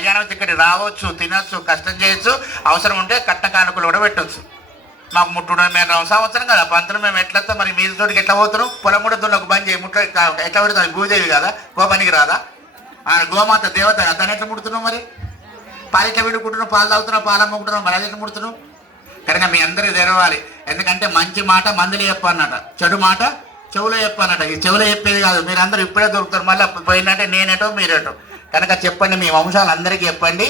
కళ్యాణం ఇక్కడికి రావచ్చు తినొచ్చు కష్టం చేయొచ్చు అవసరం ఉంటే కట్ట కానుకలు కూడా పెట్టొచ్చు. మాకు ముట్టుడు మేము సంవత్సరం కదా పంతులు మేము ఎట్లా మరి మీ తోటికి ఎట్లా పోతున్నాం పొలం కూడా దున్నకు బంద్ చేయి ముట్ట ఎట్లా పెడతాం భూదేవి కదా గోపనికి రాదా? ఆయన గోమాత దేవత కదా దాన్ని ఎట్లా ముడుతున్నాం మరి? పాలు ఎట్లా పాలు తాగుతున్నావు? పాలు అమ్ముకుంటున్నాం మరి అది ఎట్లా ముడుతున్నాం కనుక మీ అందరికీ తెరవాలి. ఎందుకంటే మంచి మాట మందులు చెప్పన్నట. చెడు మాట చెవులో చెప్పన్నట. ఈ చెవులో చెప్పేది కాదు. మీరు అందరూ ఇప్పుడే దొరుకుతారు. మళ్ళీ పోయిందంటే నేనేటో మీరేటో. కనుక చెప్పండి మీ వంశాలందరికీ చెప్పండి.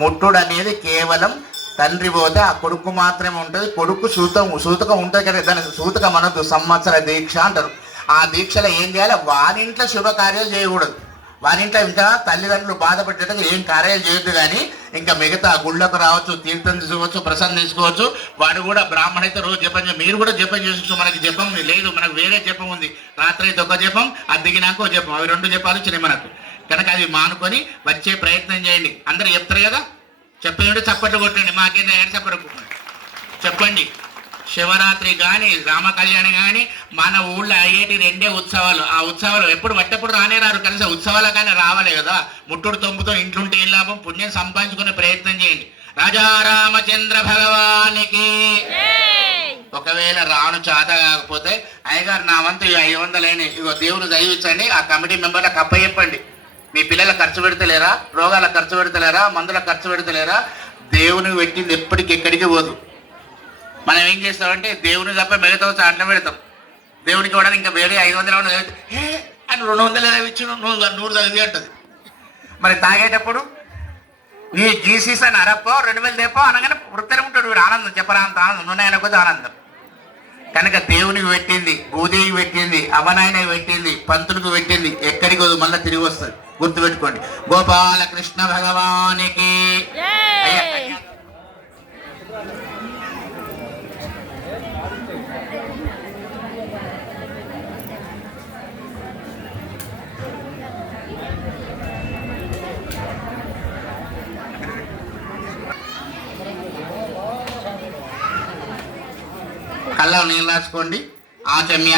ముట్టుడు అనేది కేవలం తండ్రి పోతే ఆ కొడుకు మాత్రమే ఉంటుంది. కొడుకు సూతం సూతకం ఉంటుంది కదా దాని సూతకం అనొద్దు సంవత్సర దీక్ష అంటారు. ఆ దీక్షలో ఏం చేయాలి? వారింట్లో శుభకార్యాలు చేయకూడదు. వారింట్లో ఇంకా తల్లిదండ్రులు బాధపడేటట్టు ఏం కార్యాలు చేయొద్దు కానీ ఇంకా మిగతా గుళ్ళకు రావచ్చు తీర్థం తీసుకోవచ్చు ప్రసాదం తీసుకోవచ్చు. వాడు కూడా బ్రాహ్మణ అయితే రోజు జపం మీరు కూడా జపం చేసుకోవచ్చు మనకి జపం లేదు మనకు వేరే జపం ఉంది. రాత్రి అయితే ఒక జపం అద్దెకినాక ఒక జపం అవి రెండు జపాలు వచ్చినాయి మనకు. కనుక అది మానుకొని వచ్చే ప్రయత్నం చేయండి. అందరు చెప్తారు కదా? చెప్పండి చప్పట్లు కొట్టండి. మాకేందా ఏడు చప్పట్లు చెప్పండి. శివరాత్రి కానీ రామ కళ్యాణం కానీ మన ఊళ్ళో అయ్యేటి రెండే ఉత్సవాలు. ఆ ఉత్సవాలు ఎప్పుడు పట్టేప్పుడు రానే రారు. కనీసం ఉత్సవాలు కానీ రావాలి కదా. ముట్టుడు తొమ్ముతో ఇంట్లుంటే ఏం లాభం? పుణ్యం సంపాదించుకునే ప్రయత్నం చేయండి. రాజా రామచంద్ర భగవానికి. ఒకవేళ రాను చేత కాకపోతే అయ్యగారు నా వంతు ఐదు వందలైనవి ఇగో దేవుని దయవించండి. ఆ కమిటీ మెంబర్లకు కప్ప చెప్పండి. మీ పిల్లల ఖర్చు పెడతలేరా? రోగాల ఖర్చు పెడతలేరా? మందుల ఖర్చు పెడతలేరా? దేవుని పెట్టింది ఎప్పటికి ఎక్కడికి పోదు. మనం ఏం చేస్తామంటే దేవుని తప్ప మిగతా చాట్ల పెడతాం. దేవునికి ఇవ్వడానికి ఇంకా వేరే ఐదు వందలు ఏమన్నా అని రెండు వందలు ఏదో ఇచ్చిన నూరు తగ్గి ఉంటుంది మరి తాగేటప్పుడు నీ జీసీస్ అని అరప్పో రెండు వేలు తెప్పో అనగానే వృత్తనే ఉంటాడు వీడు ఆనందం చెప్పరాంత ఆనందం నూనె కొద్ది ఆనందం. కనుక దేవునికి పెట్టింది భూదేవికి పెట్టింది అవనాయనకి పెట్టింది పంతునికి పెట్టింది ఎక్కడికి వద్దు మళ్ళీ తిరిగి వస్తుంది. గుర్తుపెట్టుకోండి. గోపాలకృష్ణ భగవానికి అయ్యా, అయ్యా. కళ్ళ నీళ్ళు రాసుకోండి. ఆచమ్య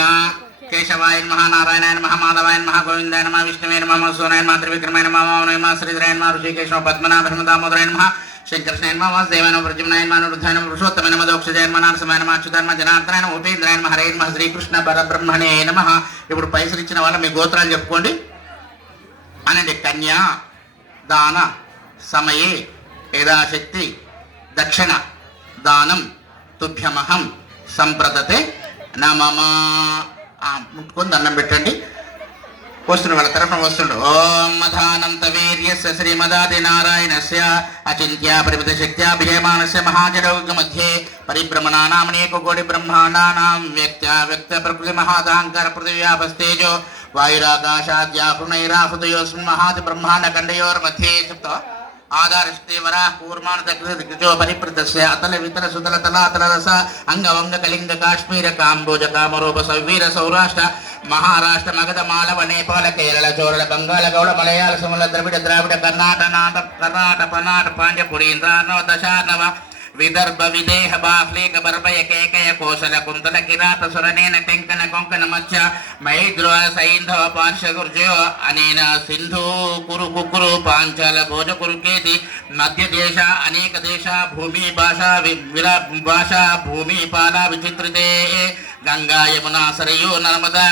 కేశవాయ నమ నారాయణాయన మహా మాధవాయన మహా గోవిందాయ నమ విష్ణువే నమ మసూనాయ నమ త్రివిక్రమాయ నమ మౌనాయ నమ శ్రీధరాయ నమ ఋషికేశవ పద్మనాభ దామోదరాయ నమ శంకర్షణ నమ వాసుదేవాయ నమ ప్రజుమ్నాయ నమ వృద్ధాయ నమ పురుషోత్తమ నమ దోక్షజాయ నమ నారసమాయ నమ అచ్యుతాయ నమ జనార్దనాయ నమ ఉపేంద్రాయ నమ హరే నమ శ్రీకృష్ణ పరబ్రహ్మణే నమ. ఇప్పుడు పైసలు ఇచ్చిన వాళ్ళ మీ గోత్రాలు చెప్పుకోండి. అనండి కన్యా దాన సమయే యథాశక్తి దక్షిణ దానం తుభ్యమహం సంప్రదతే నా మామ ముట్టుకొని దండం పెట్టండి. వస్తుండ్రు వాళ్ళ తరఫున వస్తుండ్రు. ఓం మధానంత వీర్యస్ శ్రీమదాది నారాయణస్య అచింత్య పరిమిత శక్త్యా విజయమానస్య మహాజరోగ మధ్య పరిభ్రమణానాం అనేక కోటి బ్రహ్మాండానాం వ్యక్త వ్యక్త ప్రకృతి మహాదాంకర పృథివ్యాపస్తేజో వాయురాకాశాద్యాహృణైరాహృదయోస్మిన్ మహాది బ్రహ్మాండ ఖండయోర్ మధ్యే చెప్తావా? ஆகாரஷ்டேவரா கூர்மானதோபரிபிரதஸ்ய அத்தல வித்தல சுதல தலாத்தல ரச அங்கவங்க கலிங்க காஷ்மீர காம்போஜ காமரூப சவ்வீர சௌராஷ்டிர மகாராஷ்டிர மகத மாலவ நேபாள கேரள சோழல பங்காள கவுள மலையாள சுமல திராவிட திராவிட கர்நாடக நாட கர்நாடக பநாட பாண்டிய புரியன்றார் పాండ్యపురి ఇంద్రానవ దశానవ విదర్భ విదేహ బాహ్లేక బర్భయ కేకయ కోసల కుంతల కిరాత సురనేన టెంకన కొంకణ మధ్య మైద్రువ సైంధవ పార్శ్వగుర్జో అనేన సింధు కురు కుకురు పాంచాల భోజ కురుకేతి మధ్య దేశ అనేక దేశ భూమి భాష వి- విరా భాష భూమి పాల విచిత్రితే గంగా యమున సరయు నర్మదా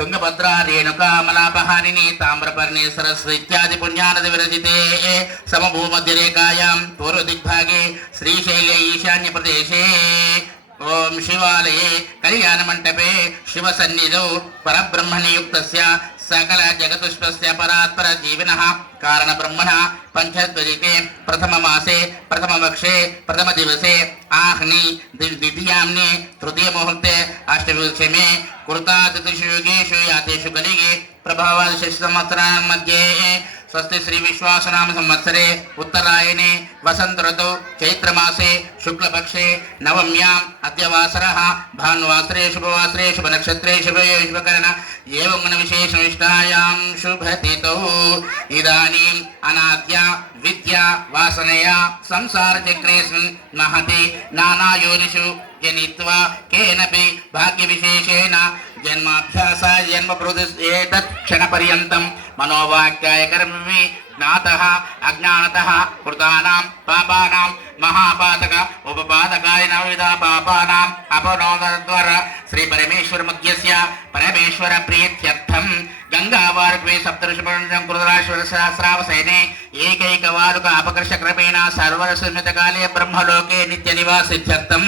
గౌతమి కృష్ణవేణి తుంగభద్ర రేణుక తామ్రపర్ణి సరస్సు ఇత్యాది పుణ్యానది విరచితే సమభూమధ్యరేఖాయాం పూర్వదిగ్భాగే శ్రీశైల ఈశాన్య ప్రదేశే ఓం శివాలయే కళ్యాణ మంటపే శివ సన్నిధౌ పరబ్రహ్మణియుక్తస్య సకల జగతుష్పస్య పరాత్పర జీవిన కారణ బ్రహ్మణ పంచద్వజితే ప్రథమ మాసే ప్రథమ వక్షే ప్రథమ దివసే ఆహ్ని ద్వి- ద్వితీయామ్ని తృతీయ ముహూర్తే అష్టవిషమే కృతాతిథిషు యుగేషు యాతేషు కలిగే ప్రభావాది శశి సంవత్సరాల మధ్యే స్వస్తి శ్రీ విశ్వాసనామ సంవత్సరే ఉత్తరాయణే వసంత ఋతు చైత్రమాసే శుక్లపక్షే నవమ్యాం అద్యవాసర భానువాసరే శుభవాసరే శుభనక్షత్రే శుభయే శుభకరణ ఏవం విశేష శుభతితో శుభతిథౌ ఇదానీం అనాద్య విద్య వాసనయా సంసార చక్రేస్మిన్ మహతి నానాయోనిషు జనిత్వా కేనపి భాగ్య విశేషేణ జన్మాభ్యాస జన్మ ఏతత్ క్షణ పర్యంతం మనోవాక్యాయ కర్మే జ్ఞాత అజ్ఞానత కృతానాం పాపానాం మహాపాతక ఉపపాతకాయ నవిధ పాపానాం అపనోదన శ్రీ పరమేశ్వర ముఖ్యస్య పరమేశ్వర ప్రీత్యర్థం. గంగావారుక్వే సప్తఋషిపంచం కృతరాశ్వర సహస్రావసైనే ఏకైక వారుక అపకర్ష క్రమేణ సర్వరసమిత కాలే బ్రహ్మలోకే నిత్య నివాసిత్యర్థం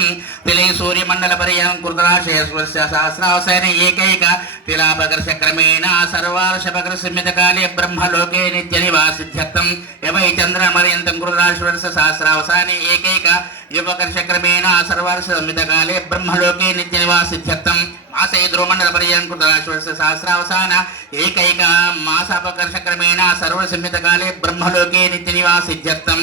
తిలై సూర్యమండల పర్యం కృతరాశ్వర సహస్రావసేన ఏకైక. తిలాపకర్ష క్రమేణ సర్వార్షపకర్షమిత కాలే బ్రహ్మలోకే నిత్య నివాసిధ్యర్థం యవై చంద్రమర్యంతం కృతరాశ్వర సహస్రావసాని ఏకైక యువకర్ష క్రమేణ సర్వార్షమిత కాలే బ్రహ్మలోకే నిత్య నివాసిధ్యర్థం మాసై ద్రోమండల ధ్రువమండల పర్యంకృతరాశ్వర సహస్రావసాన ఏకైక మాసాపకర్ష క్రమేణ సర్వసమ్మిత కాలే బ్రహ్మలోకే నిత్య నివాసిధ్యర్థం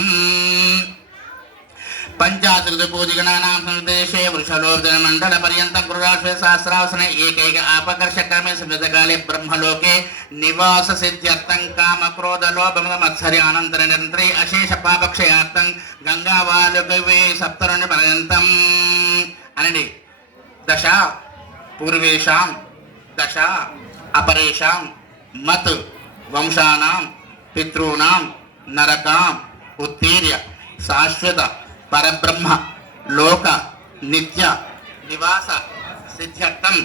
పంచాశృత పూజిగణానాం సందేశే వృషలోర్జన మండల పర్యంతం కృరాశ్వ సహస్రావసన ఏకైక ఆపకర్ష క్రమే సంయుతకాలే బ్రహ్మలోకే నివాస సిద్ధ్యర్థం కామ క్రోధ లోభ మత్సరి అనంతర నిరంతరే అశేష పాపక్షయార్థం గంగావాలుకవే సప్తరుని పర్యంతం అనండి. దశ పూర్వేషాం దశ అపరేషాం మత్ వంశానాం పితॄణాం నరకాం ఉత్తీర్య శాశ్వత పరబ్రహ్మ లోక నిత్య నివాస సిద్ధ్యర్థం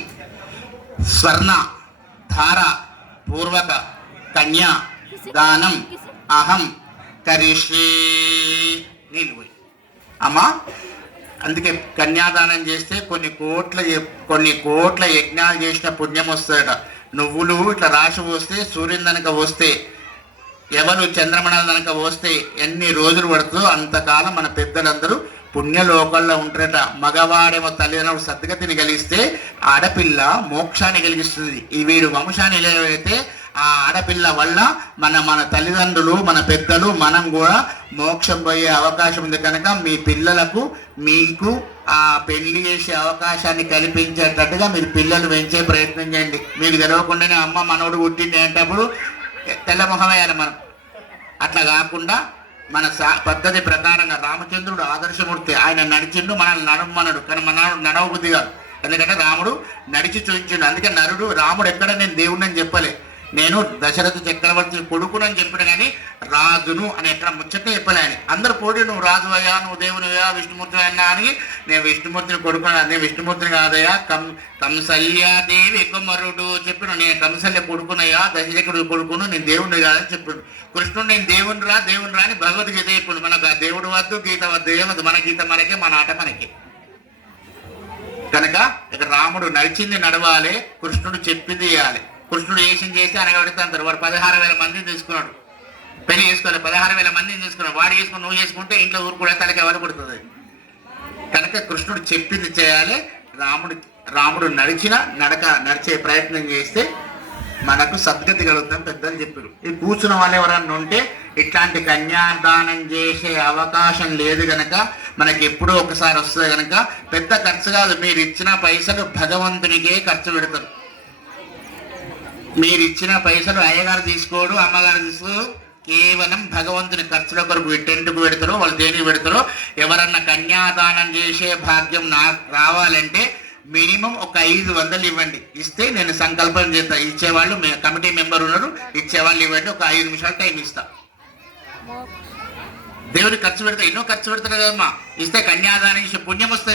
స్వర్ణ ధార పూర్వక కన్యా దానం అహం కరిష్యే. నీళ్ళు అమ్మా అందుకే కన్యాదానం చేస్తే కొన్ని కోట్ల కొన్ని కోట్ల యజ్ఞాలు చేసిన పుణ్యం వస్తాడట నువ్వులు ఇట్లా రాశి వస్తే సూర్యుని కనుక వస్తే ఎవరు చంద్రమణ కనుక వస్తే ఎన్ని రోజులు పడుతుందో అంతకాలం మన పెద్దలందరూ పుణ్యలోకంలో ఉంటారట. మగవాడేమో తల్లిదండ్రులు సద్గతిని కలిగిస్తే ఆడపిల్ల మోక్షాన్ని కలిగిస్తుంది. ఈ వీడు వంశాన్ని లేవైతే ఆ ఆడపిల్ల వల్ల మన మన తల్లిదండ్రులు మన పెద్దలు మనం కూడా మోక్షం పోయే అవకాశం ఉంది కనుక మీ పిల్లలకు మీకు ఆ పెళ్ళి చేసే అవకాశాన్ని కల్పించేటట్టుగా మీరు పిల్లలు పెంచే ప్రయత్నం చేయండి. మీరు తెలవకుండానే అమ్మ మనోడు పుట్టింది అంటప్పుడు తెల్లముఖమయ్యాలి మనం. అట్లా కాకుండా మన సా పద్ధతి ప్రకారంగా రామచంద్రుడు ఆదర్శమూర్తి ఆయన నడిచిండు మనల్ని నడవమనడు. కానీ మన నడవబుద్ధి కాదు. ఎందుకంటే రాముడు నడిచి చూపించిండు. అందుకే నరుడు రాముడు ఎక్కడ నేను దేవుడిని అని చెప్పలే. నేను దశరథ చక్రవర్తి కొడుకునని చెప్పిన కానీ రాజును అని ఎక్కడ ముచ్చట చెప్పలేని అందరు పోటీ నువ్వు రాజు అయ్యా నువ్వు దేవుని అయ్యా విష్ణుమూర్తి అన్నా అని నేను విష్ణుమూర్తిని కొడుకుని నేను విష్ణుమూర్తిని కాదయ్యా కం కంసల్య దేవి కుమరుడు చెప్పిన నేను కంసల్య కొడుకునయ్యా దశరథుడు కొడుకును నేను దేవుని కాదని చెప్పాడు. కృష్ణుడు నేను దేవుని రా దేవుని రా అని భగవద్గీత ఇప్పుడు మనకు దేవుడు వద్దు గీత వద్దు ఏమద్దు మన గీత మనకే మన ఆట మనకి. కనుక ఇక రాముడు నడిచింది నడవాలి కృష్ణుడు చెప్పింది ఇవ్వాలి కృష్ణుడు ఏషం చేసి అనగబెడతాను వాడు పదహారు వేల మందిని తీసుకున్నాడు. పెళ్ళి చేసుకోవాలి పదహారు వేల మందిని తీసుకున్నాడు. వాడు చేసుకుని నువ్వు చేసుకుంటే ఇంట్లో ఊరు కూడా తలకి ఎవరు పడుతుంది కనుక కృష్ణుడు చెప్పింది చేయాలి. రాముడు రాముడు నడిచిన నడక నడిచే ప్రయత్నం చేస్తే మనకు సద్గతి కలుగుతుందని పెద్దలు చెప్పారు. ఈ కూర్చున్న వాళ్ళు ఎవరన్నా ఉంటే ఇట్లాంటి కన్యాదానం చేసే అవకాశం లేదు గనక మనకి ఎప్పుడో ఒకసారి వస్తుంది గనక పెద్ద ఖర్చు కాదు. మీరు ఇచ్చిన పైసలు భగవంతునికే ఖర్చు పెడతారు. మీరు ఇచ్చిన పైసలు అయ్యగారు తీసుకోడు అమ్మగారు తీసుకోడు కేవలం భగవంతుని ఖర్చుల కొరకు టెంట్కు పెడతారో వాళ్ళు దేనికి పెడతారో? ఎవరన్నా కన్యాదానం చేసే భాగ్యం నాకు రావాలంటే మినిమం ఒక ఐదు వందలు ఇవ్వండి. ఇస్తే నేను సంకల్పం చేస్తా. ఇచ్చేవాళ్ళు కమిటీ మెంబర్ ఉన్నారు ఇచ్చేవాళ్ళు ఇవ్వండి ఒక ఐదు నిమిషాలు టైం ఇస్తా. దేవుడికి ఖర్చు పెడతా ఎన్నో ఖర్చు పెడతారు కదమ్మా. ఇస్తే కన్యాదానం చేసే పుణ్యం వస్తుంది.